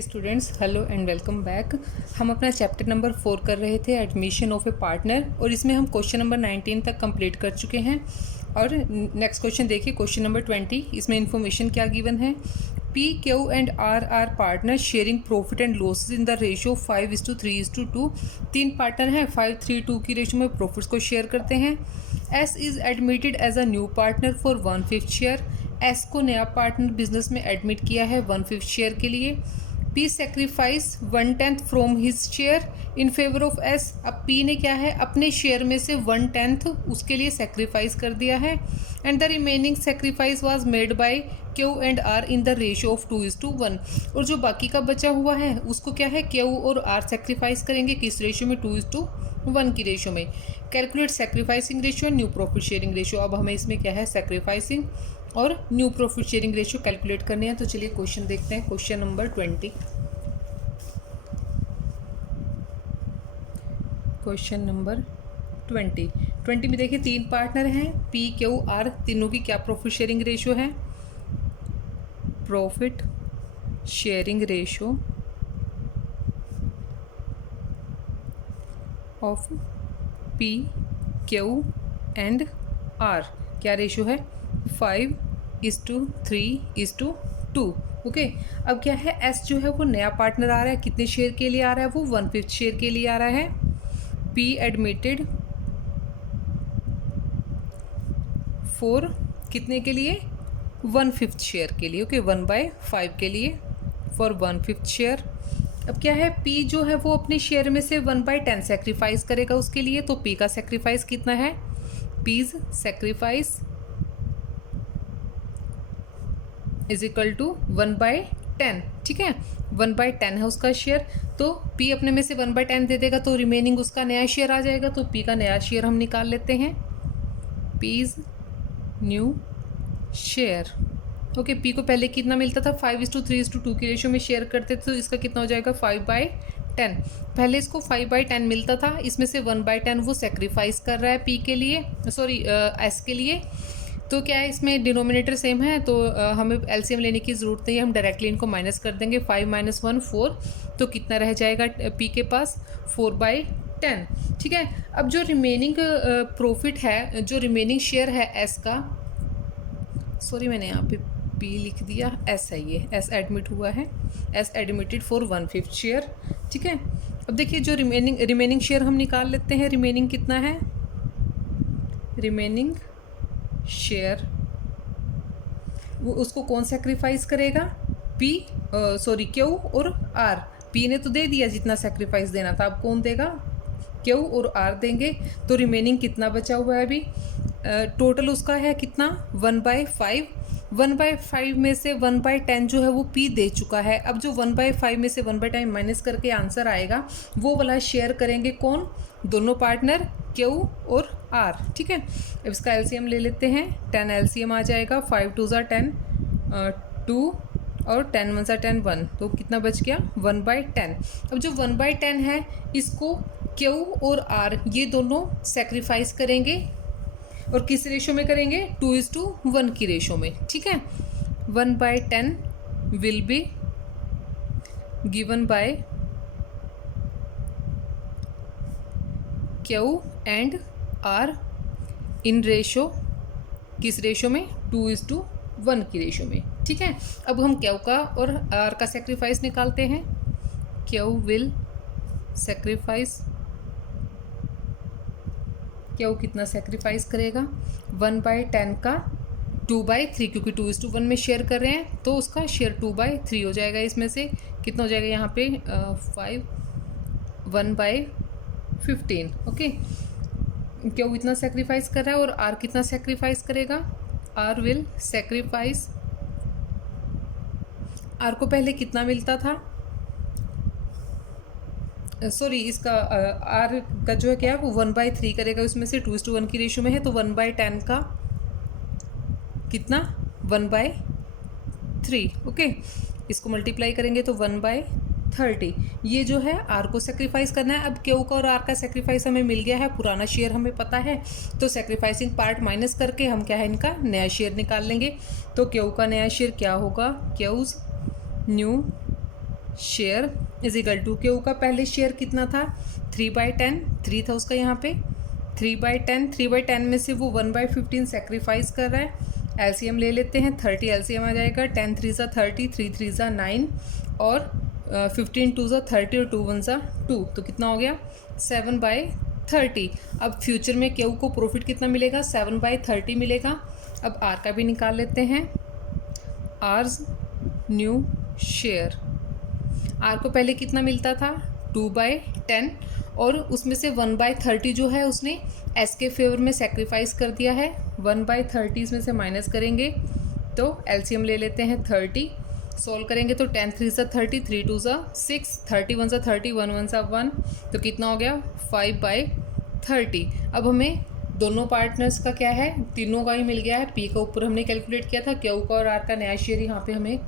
Hey students, hello and welcome back. हम अपना chapter number 4 कर रहे थे एडमिशन ऑफ ए पार्टनर, और इसमें हम क्वेश्चन नंबर 19 तक कंप्लीट कर चुके हैं। और नेक्स्ट क्वेश्चन देखिए, क्वेश्चन नंबर 20। इसमें इन्फॉर्मेशन क्या गिवन है। P Q and R partner sharing profit and losses in the ratio 5:3:2। तीन पार्टनर हैं, 5:3:2 की रेशियो में प्रॉफिट्स को शेयर करते हैं। S is admitted as a new partner for 1/5 share. S को नया पार्टनर बिजनेस में एडमिट किया है 1/5 शेयर के लिए। P sacrifice 1/10 from his share in favour of S. अब पी ने क्या है, अपने शेयर में से 1/10 उसके लिए सेक्रीफाइस कर दिया है। And the remaining sacrifice was made by Q and R in the ratio of 2:1। और जो बाकी का बचा हुआ है उसको क्या है, क्यू और आर सेक्रीफाइस करेंगे किस रेशियो में, 2:1 की रेशियो में। Calculate sacrificing ratio, new profit sharing ratio. अब हमें इसमें क्या है, सेक्रीफाइसिंग और new profit sharing ratio calculate करने हैं। तो चलिए क्वेश्चन देखते हैं, क्वेश्चन नंबर 20। क्वेश्चन नंबर 20 में देखिए, तीन पार्टनर हैं पी क्यू आर। तीनों की क्या प्रॉफिट शेयरिंग रेशियो है, profit sharing ratio of P Q and R क्या रेशियो है, 5:3:2। ओके। अब क्या है, एस जो है वो नया पार्टनर आ रहा है, कितने शेयर के लिए आ रहा है, वो 1/5 शेयर के लिए आ रहा है। पी एडमिटेड फॉर कितने के लिए, 1/5 शेयर के लिए। ओके, 1/5 के लिए फॉर 1/5 शेयर। अब क्या है, पी जो है वो अपने शेयर में से 1/10 सेक्रीफाइस करेगा उसके लिए। तो पी का सेक्रीफाइस कितना है, P's sacrifice is equal to 1/10। ठीक है, 1/10 है उसका शेयर। तो पी अपने में से 1/10 दे देगा, तो रिमेनिंग उसका नया शेयर आ जाएगा। तो पी का नया शेयर हम निकाल लेते हैं, P's new share. Okay, P को पहले कितना मिलता था, 5:3:2 की रेशियो में शेयर करते थे। तो इसका कितना हो जाएगा, 5/10। पहले इसको 5/10 मिलता था, इसमें से 1/10 वो सेक्रीफाइस कर रहा है पी के लिए, सॉरी एस के लिए। तो क्या है, इसमें डिनोमिनेटर सेम है, तो हमें एलसीएम लेने की ज़रूरत नहीं है। हम डायरेक्टली इनको माइनस कर देंगे, 5 - 1 4। तो कितना रह जाएगा पी के पास, 4/10। ठीक है। अब जो रिमेनिंग प्रॉफिट है, जो रिमेनिंग शेयर है एस का, सॉरी मैंने यहाँ पे पी लिख दिया, एस है, ये एस एडमिट हुआ है, एस एडमिटेड फॉर 1/5 शेयर। ठीक है। अब देखिए, जो रिमेनिंग शेयर हम निकाल लेते हैं। रिमेनिंग कितना है, रिमेनिंग शेयर वो उसको कौन सेक्रीफाइस करेगा, पी सॉरी क्यू और आर। पी ने तो दे दिया जितना सेक्रीफाइस देना था, अब कौन देगा, क्यू और आर देंगे। तो रिमेनिंग कितना बचा हुआ है अभी, टोटल उसका है कितना, 1/5। 1/5 में से 1/10 जो है वो पी दे चुका है। अब जो 1/5 में से 1/10 माइनस करके आंसर आएगा, वो वाला शेयर करेंगे कौन, दोनों पार्टनर क्यू और आर। ठीक है। अब इसका एलसीएम ले लेते हैं, 10 एलसीएम आ जाएगा, 5 2 ज़ा 10, 2 और 10 1 ज़ा 10 1। तो कितना बच गया, 1/10। अब जो 1/10 है इसको क्यू और आर ये दोनों सेक्रीफाइस करेंगे, और किस रेशो में करेंगे, 2:1 की रेशो में। ठीक है। 1/10 will be given by Q and R in ratio, किस रेशो में, 2:1 की रेशो में। ठीक है। अब हम क्यू का और आर का सेक्रीफाइस निकालते हैं। क्यू विल सेक्रीफाइस, क्यू कितना सेक्रीफाइस करेगा, 1/10 का 2/3, क्योंकि 2:1 में शेयर कर रहे हैं तो उसका शेयर 2/3 हो जाएगा। इसमें से कितना हो जाएगा यहाँ पे, 5 1/15। ओके, क्यों इतना सेक्रीफाइस कर रहा है और आर कितना सेक्रीफाइस करेगा, आर विल सेक्रीफाइस, आर को पहले कितना मिलता था, सॉरी इसका आर का जो है क्या है वो 1/3 करेगा, उसमें से 2:1 की रेशियो में है। तो 1/10 का कितना, 1/3। ओके, इसको मल्टीप्लाई करेंगे तो 1/30। ये जो है आर को सेक्रीफाइस करना है। अब क्यू का और आर का सेक्रीफाइस हमें मिल गया है, पुराना शेयर हमें पता है, तो सेक्रीफाइसिंग पार्ट माइनस करके हम क्या है, इनका नया शेयर निकाल लेंगे। तो क्यू का नया शेयर क्या होगा, Q's new share is equal to Q का पहले शेयर कितना था 3/10, 3 था उसका यहाँ पे 3/10, 3/10 में से वो 1/15 सेक्रीफाइस कर रहा है। एलसीएम ले लेते हैं, 30 एलसीएम आ जाएगा, 10 3 ज़ा 30, 3 3 ज़ा 9 और 15 2 ज़ा 30 और 2 1 ज़ा 2, तो कितना हो गया 7/30। अब फ्यूचर में क्यू को प्रॉफिट कितना मिलेगा 7/30 मिलेगा। अब आर का भी निकाल लेते हैं, आर्स न्यू शेयर, आर को पहले कितना मिलता था 2/10 और उसमें से 1/30 जो है उसने एस के फेवर में सेक्रीफाइस कर दिया है। 1/30 इसमें से माइनस करेंगे तो एलसीएम ले लेते हैं 30, सॉल्व करेंगे तो 10 3 ज़ा 30, 3 2 ज़ा 6, 30 1 ज़ा 30, 1 1 ज़ा 1, तो कितना हो गया 5/30। अब हमें दोनों पार्टनर्स का क्या है, तीनों का ही मिल गया है। पी का ऊपर हमने कैलकुलेट किया था, क्यू का और आर का नया शेयर यहाँ पे हमें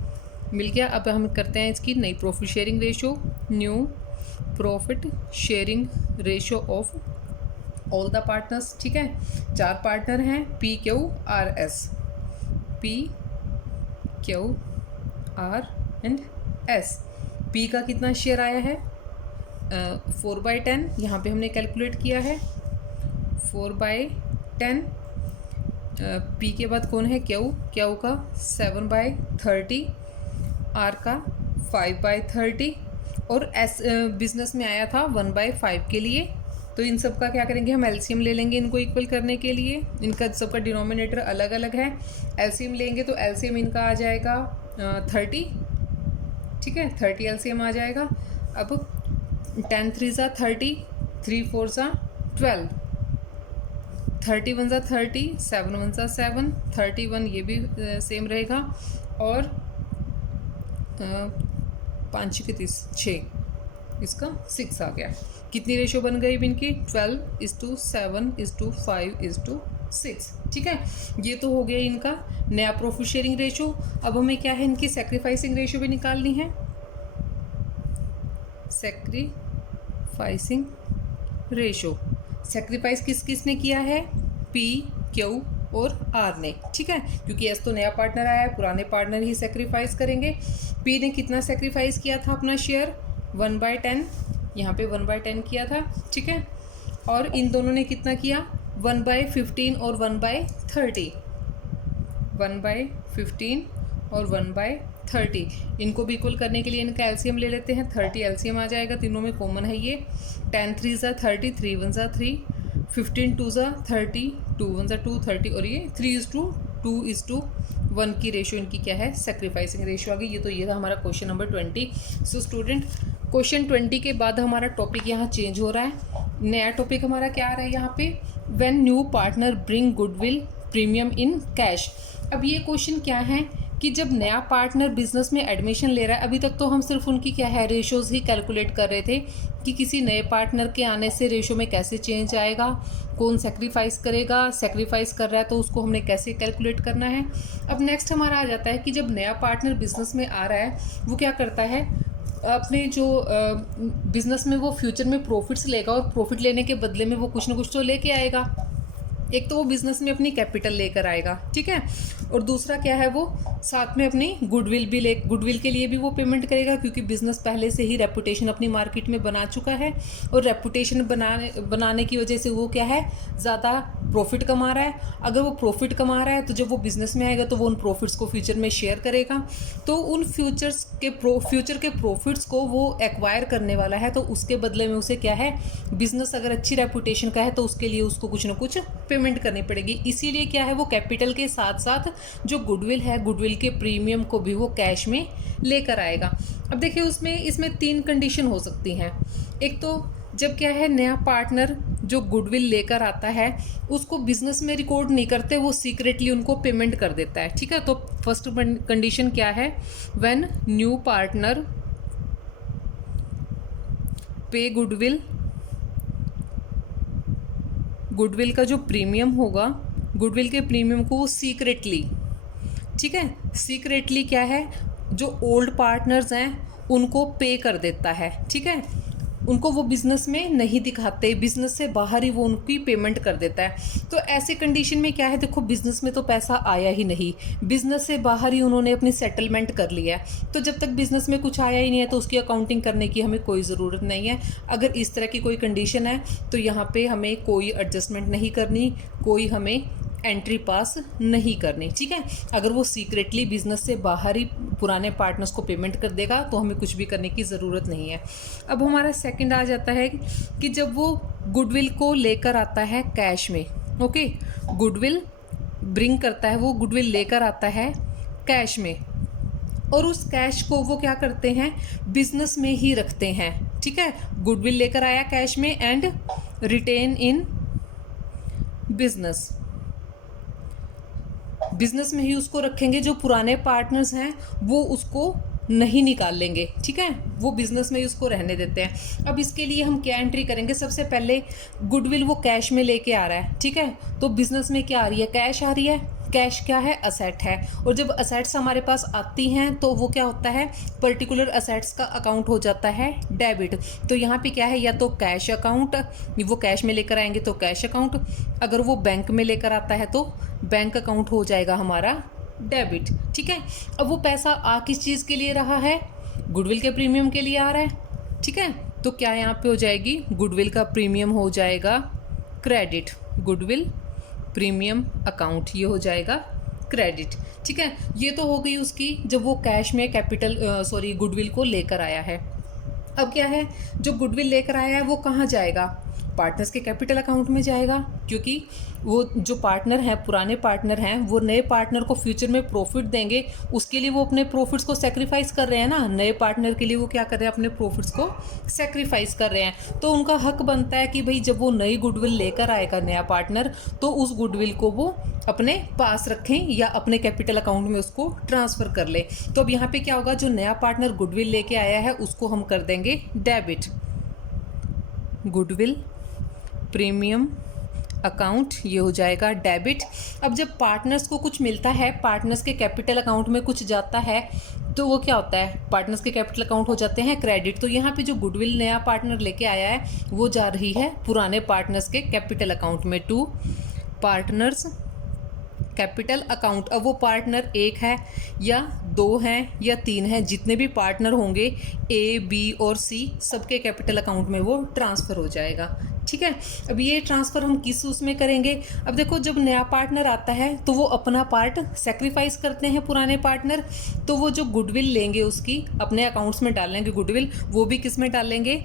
मिल गया। अब हम करते हैं इसकी नई profit sharing ratio, new profit sharing ratio of all the partners. ठीक है, 4 पार्टनर हैं P Q R S, P Q R and S. P का कितना शेयर आया है 4/10, यहाँ पे हमने कैलकुलेट किया है 4/10। पी के बाद कौन है क्यू, क्यू का 7/30, आर का 5/30 और एस बिजनेस में आया था 1/5 के लिए। तो इन सब का क्या करेंगे हम एलसीएम ले लेंगे इनको इक्वल करने के लिए। इनका सबका डिनोमिनेटर अलग अलग है, एलसीएम लेंगे तो एलसीएम इनका आ जाएगा 30। ठीक है, 30 एलसीएम आ जाएगा। अब 10 3 ज़ा 30, 3 4 ज़ा 12, 30 1 ज़ा 30, 7 1 ज़ा 7, 31 ये भी सेम रहेगा और 5 के 30 6, इसका 6 आ गया। कितनी रेशो बन गई इनकी 12:7:5:6। ठीक है, ये तो हो गया इनका नया प्रॉफिट शेयरिंग रेशो। अब हमें क्या है इनकी सेक्रीफाइसिंग रेशो भी निकालनी है। सेक्रीफाइसिंग रेशो, सेक्रीफाइस किस किस ने किया है पी क्यू और आर ने। ठीक है, क्योंकि एस तो नया पार्टनर आया है, पुराने पार्टनर ही सेक्रीफाइस करेंगे। पी ने कितना सेक्रीफाइस किया था अपना शेयर 1/10, यहाँ पे 1/10 किया था। ठीक है, और इन दोनों ने कितना किया 1/15 और 1/30, 1/15 और 1/30। इनको भी इक्वल करने के लिए इनका एलसीएम ले लेते हैं, 30 एलसीएम आ जाएगा, तीनों में कॉमन है ये। 10 3 ज़ा 30, 3 1 ज़ा 3, 15 2 ज़ा 30, 2 1 ज़ा 2, 30 और ये 3:2:1 की रेशो इनकी क्या है सेक्रीफाइसिंग रेशो आ गई। ये तो ये था हमारा question number 20। So student, question 20 के बाद हमारा टॉपिक यहाँ चेंज हो रहा है। नया टॉपिक हमारा क्या आ रहा है यहाँ पे, when new partner bring goodwill premium in cash. अब ये क्वेश्चन क्या है कि जब नया पार्टनर बिजनेस में एडमिशन ले रहा है, अभी तक तो हम सिर्फ उनकी क्या है रेशोज़ ही कैलकुलेट कर रहे थे कि किसी नए पार्टनर के आने से रेशो में कैसे चेंज आएगा, कौन सेक्रीफाइस करेगा, सेक्रीफाइस कर रहा है तो उसको हमने कैसे कैलकुलेट करना है। अब नेक्स्ट हमारा आ जाता है कि जब नया पार्टनर बिजनेस में आ रहा है वो क्या करता है, अपने जो बिजनेस में वो फ्यूचर में प्रॉफिट्स लेगा और प्रॉफिट लेने के बदले में वो कुछ ना कुछ तो लेके आएगा। एक तो वो बिजनेस में अपनी कैपिटल लेकर आएगा, ठीक है, और दूसरा क्या है वो साथ में अपनी गुडविल भी गुडविल के लिए भी वो पेमेंट करेगा, क्योंकि बिजनेस पहले से ही रेपुटेशन अपनी मार्केट में बना चुका है और रेपुटेशन बनाने की वजह से वो क्या है ज़्यादा प्रॉफिट कमा रहा है। अगर वो प्रॉफिट कमा रहा है तो जब वो बिजनेस में आएगा तो वो उन प्रॉफिट्स को फ्यूचर में शेयर करेगा, तो उन फ्यूचर के प्रॉफिट्स को वो एक्वायर करने वाला है, तो उसके बदले में उसे क्या है, बिजनेस अगर अच्छी रेपुटेशन का है तो उसके लिए उसको कुछ ना कुछ पेमेंट करनी पड़ेगी। इसीलिए क्या है वो कैपिटल के साथ साथ जो गुडविल है, गुडविल के प्रीमियम को भी वो कैश में लेकर आएगा। अब देखिए इसमें 3 कंडीशन हो सकती हैं। एक तो जब क्या है नया पार्टनर जो गुडविल लेकर आता है उसको बिजनेस में रिकॉर्ड नहीं करते, वो सीक्रेटली उनको पेमेंट कर देता है, ठीक है। तो फर्स्ट कंडीशन क्या है, व्हेन न्यू पार्टनर पे गुडविल का जो प्रीमियम होगा, गुडविल के प्रीमियम को वो सीक्रेटली, ठीक है, सीक्रेटली क्या है जो ओल्ड पार्टनर्स हैं उनको पे कर देता है, ठीक है। उनको वो बिजनेस में नहीं दिखाते, बिजनेस से बाहर ही वो उनकी पेमेंट कर देता है। तो ऐसे कंडीशन में क्या है, देखो बिजनेस में तो पैसा आया ही नहीं, बिजनेस से बाहर ही उन्होंने अपनी सेटलमेंट कर लिया है। तो जब तक बिजनेस में कुछ आया ही नहीं है तो उसकी अकाउंटिंग करने की हमें कोई ज़रूरत नहीं है। अगर इस तरह की कोई कंडीशन है तो यहाँ पे हमें कोई एडजस्टमेंट नहीं करनी, कोई हमें एंट्री पास नहीं करनी, ठीक है। अगर वो सीक्रेटली बिजनेस से बाहर ही पुराने पार्टनर्स को पेमेंट कर देगा तो हमें कुछ भी करने की ज़रूरत नहीं है। अब हमारा सेकंड आ जाता है कि जब वो गुडविल को लेकर आता है कैश में, ओके, गुडविल ब्रिंग करता है, वो गुडविल लेकर आता है कैश में, और उस कैश को वो क्या करते हैं, बिजनेस में ही रखते हैं, ठीक है। गुडविल लेकर आया कैश में and retain in business, business में ही उसको रखेंगे। जो पुराने पार्टनर्स हैं वो उसको नहीं निकाल लेंगे, ठीक है, वो बिजनेस में ही उसको रहने देते हैं। अब इसके लिए हम क्या एंट्री करेंगे, सबसे पहले गुडविल वो कैश में लेके आ रहा है, ठीक है, तो बिजनेस में क्या आ रही है, कैश आ रही है। कैश क्या है, असेट है, और जब असेट्स हमारे पास आती हैं तो वो क्या होता है, पर्टिकुलर असेट्स का अकाउंट हो जाता है डेबिट। तो यहाँ पे क्या है, या तो कैश अकाउंट, वो कैश में लेकर आएंगे तो कैश अकाउंट, अगर वो बैंक में लेकर आता है तो बैंक अकाउंट हो जाएगा हमारा डेबिट, ठीक है। अब वो पैसा आ किस चीज़ के लिए रहा है, गुडविल के प्रीमियम के लिए आ रहा है, ठीक है। तो क्या यहाँ पे हो जाएगी, गुडविल का प्रीमियम हो जाएगा क्रेडिट, गुडविल प्रीमियम अकाउंट, ये हो जाएगा क्रेडिट, ठीक है। ये तो हो गई उसकी जब वो कैश में गुडविल को लेकर आया है। अब क्या है, जो गुडविल लेकर आया है वो कहाँ जाएगा, पार्टनर्स के कैपिटल अकाउंट में जाएगा, क्योंकि वो जो पार्टनर हैं, पुराने पार्टनर हैं, वो नए पार्टनर को फ्यूचर में प्रॉफिट देंगे, उसके लिए वो अपने प्रॉफिट्स को सेक्रीफाइस कर रहे हैं ना, नए पार्टनर के लिए वो क्या कर रहे हैं, अपने प्रॉफिट्स को सेक्रीफाइस कर रहे हैं। तो उनका हक बनता है कि भाई जब वो नई गुडविल लेकर आएगा नया पार्टनर, तो उस गुडविल को वो अपने पास रखें या अपने कैपिटल अकाउंट में उसको ट्रांसफ़र कर ले। तो अब यहाँ पे क्या होगा, जो नया पार्टनर गुडविल लेके आया है उसको हम कर देंगे डेबिट, गुडविल प्रीमियम अकाउंट, ये हो जाएगा डेबिट। अब जब पार्टनर्स को कुछ मिलता है, पार्टनर्स के कैपिटल अकाउंट में कुछ जाता है, तो वो क्या होता है, पार्टनर्स के कैपिटल अकाउंट हो जाते हैं क्रेडिट। तो यहाँ पे जो गुडविल नया पार्टनर लेके आया है वो जा रही है पुराने पार्टनर्स के कैपिटल अकाउंट में, टू पार्टनर्स कैपिटल अकाउंट। अब वो पार्टनर एक है या दो हैं या तीन हैं, जितने भी पार्टनर होंगे ए, बी और सी, सबके कैपिटल अकाउंट में वो ट्रांसफ़र हो जाएगा, ठीक है। अब ये ट्रांसफ़र हम किस उसमें करेंगे, अब देखो जब नया पार्टनर आता है तो वो अपना पार्ट सेक्रीफाइस करते हैं पुराने पार्टनर, तो वो जो गुडविल लेंगे उसकी अपने अकाउंट्स में डालेंगे गुडविल, वो भी किस में डालेंगे,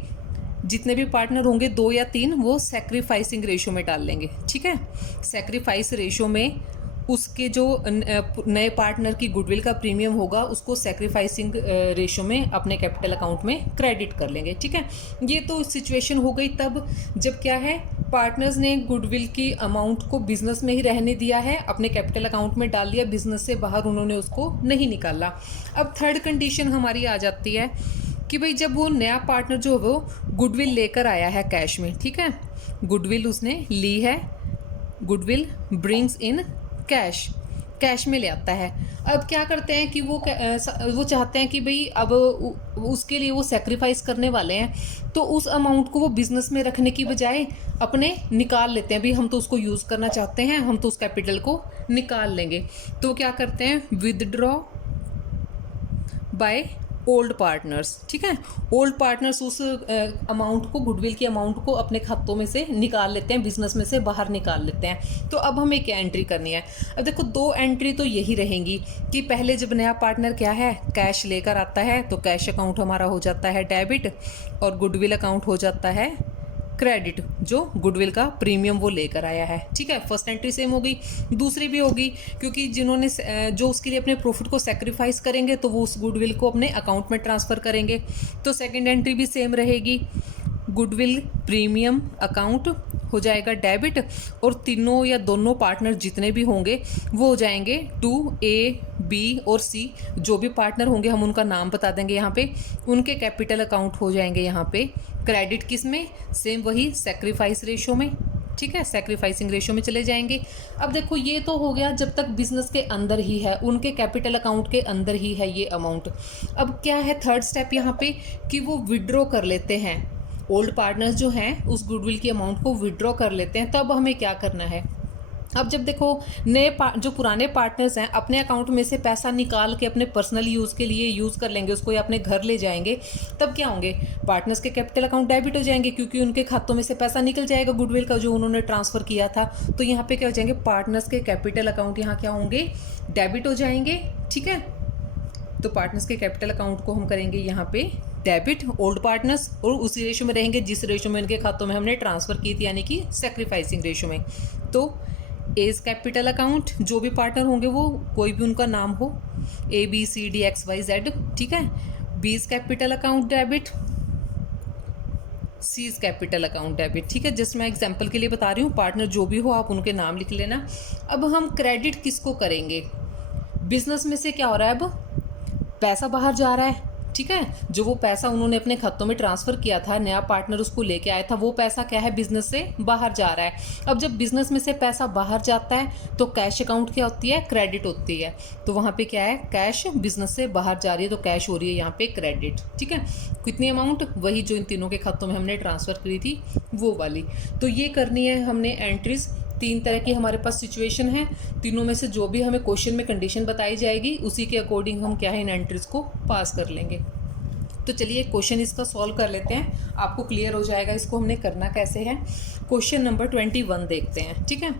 जितने भी पार्टनर होंगे दो या तीन, वो सेक्रीफाइसिंग रेशो में डाल लेंगे, ठीक है। सेक्रीफाइस रेशो में उसके जो नए पार्टनर की गुडविल का प्रीमियम होगा उसको सेक्रीफाइसिंग रेशो में अपने कैपिटल अकाउंट में क्रेडिट कर लेंगे, ठीक है। ये तो सिचुएशन हो गई तब जब क्या है, पार्टनर्स ने गुडविल की अमाउंट को बिजनेस में ही रहने दिया है, अपने कैपिटल अकाउंट में डाल दिया, बिजनेस से बाहर उन्होंने उसको नहीं निकाला। अब थर्ड कंडीशन हमारी आ जाती है कि भाई जब वो नया पार्टनर जो है वो गुडविल लेकर आया है कैश में, ठीक है, गुडविल उसने ली है, goodwill brings in cash, cash में ले आता है। अब क्या करते हैं कि वो चाहते हैं कि भाई अब उसके लिए वो सेक्रीफाइस करने वाले हैं, तो उस अमाउंट को वो बिजनेस में रखने की बजाय अपने निकाल लेते हैं, भाई हम तो उसको यूज़ करना चाहते हैं, हम तो उस कैपिटल को निकाल लेंगे। तो क्या करते हैं, विदड्रॉ बाय ओल्ड पार्टनर्स, ठीक है, ओल्ड पार्टनर्स उस अमाउंट को, गुडविल की अमाउंट को अपने खातों में से निकाल लेते हैं, बिजनेस में से बाहर निकाल लेते हैं। तो अब हमें क्या एंट्री करनी है, अब देखो दो एंट्री तो यही रहेंगी कि पहले जब नया पार्टनर क्या है, कैश लेकर आता है, तो कैश अकाउंट हमारा हो जाता है डेबिट और गुडविल अकाउंट हो जाता है क्रेडिट, जो गुडविल का प्रीमियम वो लेकर आया है, ठीक है। फर्स्ट एंट्री सेम होगी, दूसरी भी होगी, क्योंकि जिन्होंने जो उसके लिए अपने प्रॉफिट को सेक्रीफाइस करेंगे तो वो उस गुडविल को अपने अकाउंट में ट्रांसफ़र करेंगे। तो सेकंड एंट्री भी सेम रहेगी, गुडविल प्रीमियम अकाउंट हो जाएगा डेबिट, और तीनों या दोनों पार्टनर जितने भी होंगे वो हो जाएंगे टू, ए, बी और सी, जो भी पार्टनर होंगे हम उनका नाम बता देंगे यहाँ पे, उनके कैपिटल अकाउंट हो जाएंगे यहाँ पे क्रेडिट, किस में, सेम वही सेक्रीफाइस रेशो में, ठीक है, सेक्रीफाइसिंग रेशो में चले जाएंगे। अब देखो ये तो हो गया जब तक बिजनेस के अंदर ही है, उनके कैपिटल अकाउंट के अंदर ही है ये अमाउंट। अब क्या है थर्ड स्टेप यहाँ पे कि वो विड्रॉ कर लेते हैं, ओल्ड पार्टनर्स जो हैं उस गुडविल की अमाउंट को विड्रॉ कर लेते हैं, तब हमें क्या करना है। अब जब देखो जो पुराने पार्टनर्स हैं अपने अकाउंट में से पैसा निकाल के अपने पर्सनल यूज़ के लिए यूज़ कर लेंगे उसको, या अपने घर ले जाएंगे, तब क्या होंगे, पार्टनर्स के कैपिटल अकाउंट डेबिट हो जाएंगे, क्योंकि उनके खातों में से पैसा निकल जाएगा गुडविल का जो उन्होंने ट्रांसफ़र किया था। तो यहाँ पे क्या हो जाएंगे, पार्टनर्स के कैपिटल अकाउंट यहाँ क्या होंगे, डेबिट हो जाएंगे। ठीक है, तो पार्टनर्स के कैपिटल अकाउंट को हम करेंगे यहाँ पे डेबिट, ओल्ड पार्टनर्स, और उसी रेशो में रहेंगे जिस रेशो में इनके खातों में हमने ट्रांसफ़र की थी, यानी कि सेक्रीफाइसिंग रेशो में। तो एज कैपिटल अकाउंट, जो भी पार्टनर होंगे वो कोई भी उनका नाम हो, ABCDXYZ, ठीक है। बीज capital account debit, seize capital account debit, ठीक है। जस्ट मैं एग्जांपल के लिए बता रही हूँ, पार्टनर जो भी हो आप उनके नाम लिख लेना। अब हम क्रेडिट किसको करेंगे, बिजनेस में से क्या हो रहा है, अब पैसा बाहर जा रहा है, ठीक है। जो वो पैसा उन्होंने अपने खातों में ट्रांसफ़र किया था, नया पार्टनर उसको लेके आया था, वो पैसा क्या है, बिजनेस से बाहर जा रहा है। अब जब बिजनेस में से पैसा बाहर जाता है तो कैश अकाउंट क्या होती है, क्रेडिट होती है। तो वहाँ पे क्या है, कैश बिजनेस से बाहर जा रही है तो कैश हो रही है यहाँ पे क्रेडिट, ठीक है। कितनी अमाउंट, वही जो इन तीनों के खातों में हमने ट्रांसफ़र करी थी वो वाली। तो ये करनी है हमने एंट्रीज। 3 तरह की हमारे पास सिचुएशन है, तीनों में से जो भी हमें क्वेश्चन में कंडीशन बताई जाएगी उसी के अकॉर्डिंग हम क्या है इन एंट्रीज को पास कर लेंगे। तो चलिए क्वेश्चन इसका सॉल्व कर लेते हैं, आपको क्लियर हो जाएगा इसको हमने करना कैसे है। क्वेश्चन नंबर 21 देखते हैं, ठीक है।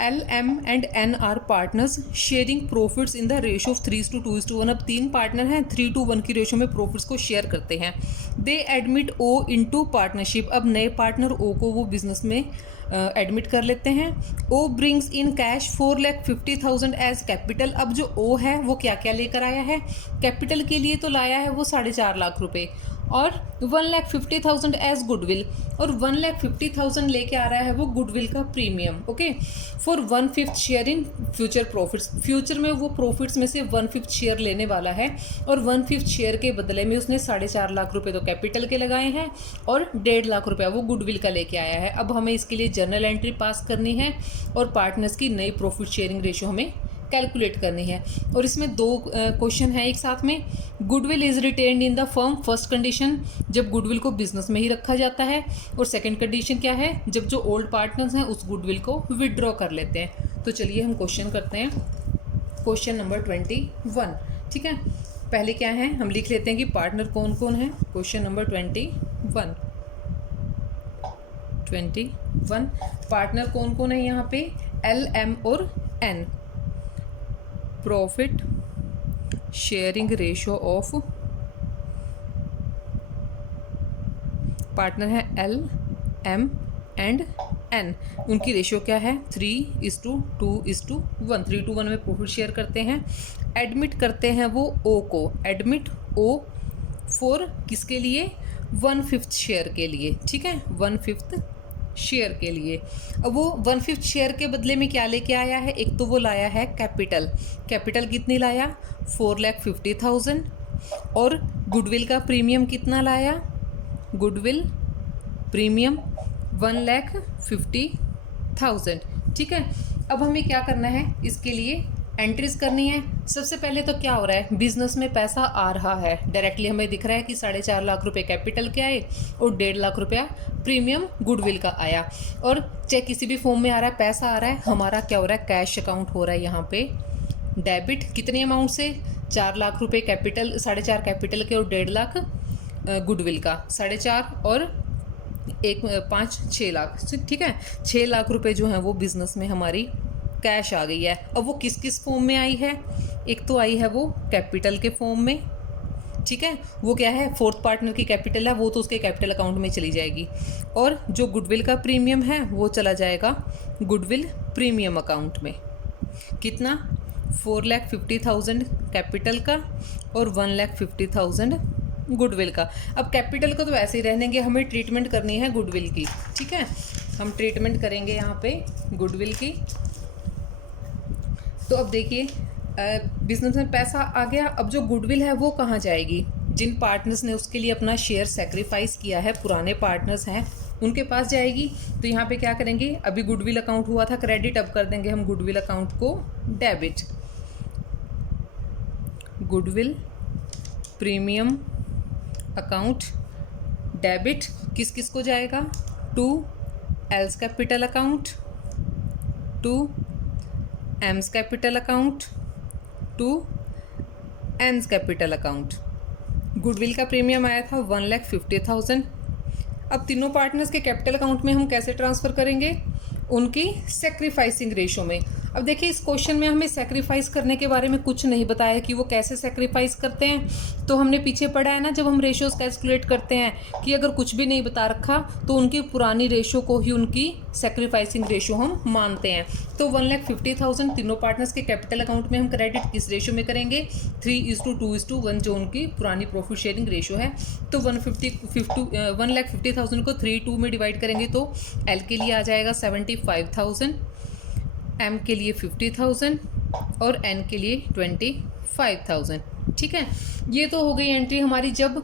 L, M and N are partners sharing profits in the ratio of 3:2:1। अब 3 पार्टनर हैं, 3:1 की रेशो में प्रॉफिट्स को शेयर करते हैं। दे एडमिट O इनटू पार्टनरशिप। अब नए पार्टनर O को वो बिजनेस में एडमिट कर लेते हैं। O brings in cash 4,50,000 as capital. अब जो O है वो क्या क्या लेकर आया है, कैपिटल के लिए तो लाया है वो 4.5 लाख रुपए, और 1,50,000 एज गुडविल, और 1,50,000 लेके आ रहा है वो गुडविल का premium, okay, for 1/5 share in future profits. Future में वो प्रॉफिट्स में से 1/5 शेयर लेने वाला है, और 1/5 शेयर के बदले में उसने 4.5 लाख रुपए तो कैपिटल के लगाए हैं और 1.5 लाख रुपया वो गुडविल का लेके आया है। अब हमें इसके लिए जर्नल एंट्री पास करनी है और पार्टनर्स की नई प्रॉफिट शेयरिंग रेशियो हमें कैलकुलेट करनी है। और इसमें 2 क्वेश्चन है एक साथ में। Goodwill is retained in the firm, first condition जब गुडविल को बिजनेस में ही रखा जाता है, और सेकंड कंडीशन क्या है, जब जो ओल्ड पार्टनर्स हैं उस गुडविल को विड्रॉ कर लेते हैं। तो चलिए हम क्वेश्चन करते हैं, क्वेश्चन नंबर 21, ठीक है। पहले क्या है हम लिख लेते हैं कि पार्टनर कौन कौन है। क्वेश्चन नंबर 21 पार्टनर कौन कौन है यहाँ पे, L, M और N। Profit sharing ratio of partner है L, M एंड N। उनकी रेशियो क्या है, 3:2:1, 3:1 में प्रॉफिट शेयर करते हैं। एडमिट करते हैं वो O को, एडमिट O फॉर किसके लिए, 1/5 शेयर के लिए, ठीक है, 1/5 शेयर के लिए। अब वो 1/5 शेयर के बदले में क्या लेके आया है, एक तो वो लाया है कैपिटल, कैपिटल कितनी लाया, 4,50,000, और गुडविल का प्रीमियम कितना लाया, गुडविल प्रीमियम 1,50,000, ठीक है। अब हमें क्या करना है, इसके लिए एंट्रीज करनी है। सबसे पहले तो क्या हो रहा है, बिजनेस में पैसा आ रहा है, डायरेक्टली हमें दिख रहा है कि 4.5 लाख रुपए कैपिटल के आए और 1.5 लाख रुपया प्रीमियम गुडविल का आया, और चाहे किसी भी फॉर्म में आ रहा है पैसा आ रहा है, हमारा क्या हो रहा है, कैश अकाउंट हो रहा है यहाँ पे डेबिट। कितने अमाउंट से, 4 लाख रुपए कैपिटल, 4.5 कैपिटल के और 1.5 लाख गुडविल का, 4.5 और 6 लाख, ठीक है। 6 लाख रुपए जो हैं वो बिजनेस में हमारी कैश आ गई है। अब वो किस किस फॉर्म में आई है, एक तो आई है वो कैपिटल के फॉर्म में, ठीक है, वो क्या है, फोर्थ पार्टनर की कैपिटल है, वो तो उसके कैपिटल अकाउंट में चली जाएगी, और जो गुडविल का प्रीमियम है वो चला जाएगा गुडविल प्रीमियम अकाउंट में। कितना, 4,50,000 कैपिटल का और 1,50,000 गुडविल का। अब कैपिटल को तो ऐसे ही रहने देंगे, हमें ट्रीटमेंट करनी है गुडविल की, ठीक है, हम ट्रीटमेंट करेंगे यहाँ पे गुडविल की। तो अब देखिए बिजनेस में पैसा आ गया, अब जो गुडविल है वो कहाँ जाएगी, जिन पार्टनर्स ने उसके लिए अपना शेयर सेक्रीफाइस किया है, पुराने पार्टनर्स हैं, उनके पास जाएगी। तो यहाँ पे क्या करेंगे, अभी गुडविल अकाउंट हुआ था क्रेडिट, अब कर देंगे हम गुडविल अकाउंट को debit. Goodwill premium account debit किस किस को जाएगा, to L's capital account, to M's capital account, to N's capital account. Goodwill का प्रीमियम आया था 1,50,000। अब तीनों पार्टनर्स के कैपिटल अकाउंट में हम कैसे ट्रांसफ़र करेंगे, उनकी सेक्रीफाइसिंग रेशो में। अब देखिए इस क्वेश्चन में हमें सेक्रीफाइस करने के बारे में कुछ नहीं बताया कि वो कैसे सेक्रीफाइस करते हैं। तो हमने पीछे पढ़ा है ना, जब हम रेशोज़ कैलकुलेट करते हैं कि अगर कुछ भी नहीं बता रखा तो उनकी पुरानी रेशो को ही उनकी सेक्रीफाइसिंग रेशो हम मानते हैं। तो 1,50,000 तीनों पार्टनर्स के कैपिटल अकाउंट में हम क्रेडिट किस रेशो में करेंगे, 3:2:1 जो उनकी पुरानी प्रॉफिट शेयरिंग रेशो है। तो 1,50,000 को 3:2 में डिवाइड करेंगे तो एल के लिए आ जाएगा 75,000, एम के लिए 50,000 और एन के लिए 25,000। ठीक है, ये तो हो गई एंट्री हमारी जब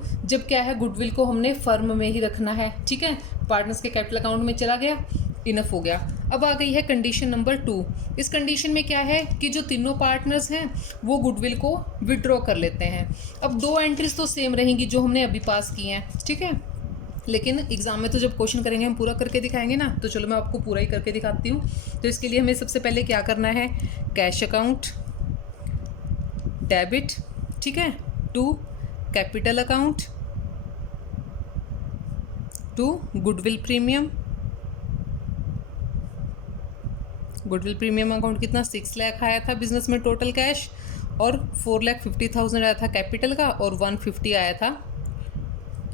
क्या है, गुडविल को हमने फर्म में ही रखना है। ठीक है, पार्टनर्स के कैपिटल अकाउंट में चला गया, इनफ हो गया। अब आ गई है कंडीशन नंबर 2। इस कंडीशन में क्या है कि जो तीनों पार्टनर्स हैं वो गुडविल को विड्रॉ कर लेते हैं। अब 2 एंट्रीज तो सेम रहेंगी जो हमने अभी पास की हैं। ठीक है, लेकिन एग्जाम में तो जब क्वेश्चन करेंगे हम पूरा करके दिखाएंगे ना, तो चलो मैं आपको पूरा ही करके दिखाती हूँ। तो इसके लिए हमें सबसे पहले क्या करना है, कैश अकाउंट डेबिट, ठीक है, to capital account, to goodwill premium. Goodwill premium account कितना, 6 लाख आया था बिजनेस में टोटल कैश, और 4,50,000 आया था कैपिटल का, और 150 आया था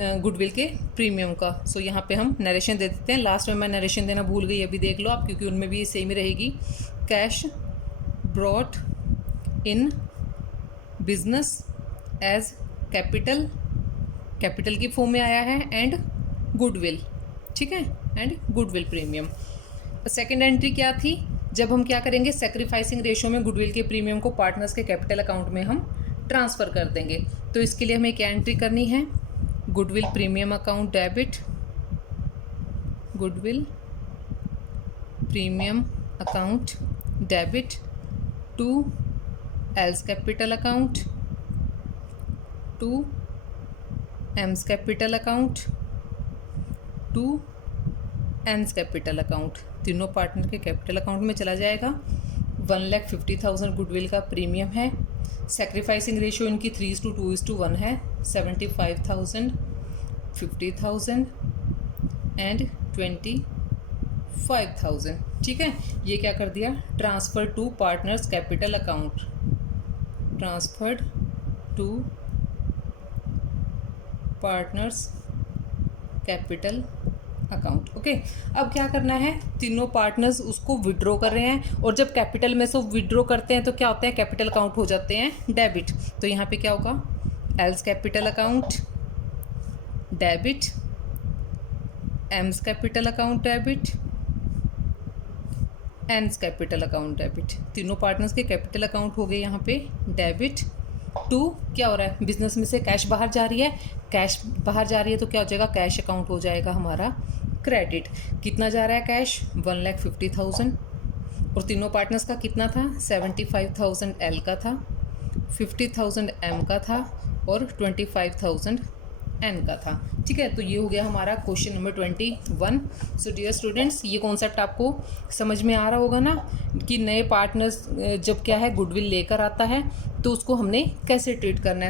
गुडविल के प्रीमियम का। सो यहाँ पे हम नरेशन दे देते हैं। लास्ट में मैं नरेशन देना भूल गई, अभी देख लो आप, क्योंकि उनमें भी सेम ही रहेगी। Cash brought in business as capital, capital की फॉर्म में आया है, एंड गुडविल। ठीक है, and goodwill premium. Second entry क्या थी, जब हम क्या करेंगे, सेक्रीफाइसिंग रेशो में गुडविल के प्रीमियम को पार्टनर्स के कैपिटल अकाउंट में हम ट्रांसफ़र कर देंगे। तो इसके लिए हमें क्या एंट्री करनी है, goodwill premium account debit, goodwill premium account debit to L's capital account, to M's capital account, to N's capital account. तीनों पार्टनर के कैपिटल अकाउंट में चला जाएगा। 1,50,000 गुडविल का प्रीमियम है। सेक्रीफाइसिंग रेशियो इनकी 3:2:1 है। 75,000, 50,000 एंड 25,000। ठीक है, ये क्या कर दिया, transfer to partners capital account, transferred to partners capital account. Okay, अब क्या करना है, तीनों पार्टनर्स उसको विड्रॉ कर रहे हैं, और जब कैपिटल में से विड्रॉ करते हैं तो क्या होता है, कैपिटल अकाउंट हो जाते हैं डेबिट। तो यहाँ पे क्या होगा, L's capital account debit, M's capital account debit, N's capital account debit. तीनों पार्टनर्स के कैपिटल अकाउंट हो गए यहाँ पे डेबिट टू, क्या हो रहा है, बिजनेस में से कैश बाहर जा रही है, कैश बाहर जा रही है तो क्या हो जाएगा, कैश अकाउंट हो जाएगा हमारा क्रेडिट। कितना जा रहा है कैश, 1,50,000, और तीनों पार्टनर्स का कितना था, 75,000 एल का था, 50,000 एम का था, और 25,000 एन का था। ठीक है, तो ये हो गया हमारा question number 21। So dear students, ये कॉन्सेप्ट आपको समझ में आ रहा होगा ना, कि नए पार्टनर्स जब क्या है गुडविल लेकर आता है तो उसको हमने कैसे ट्रीट करना है।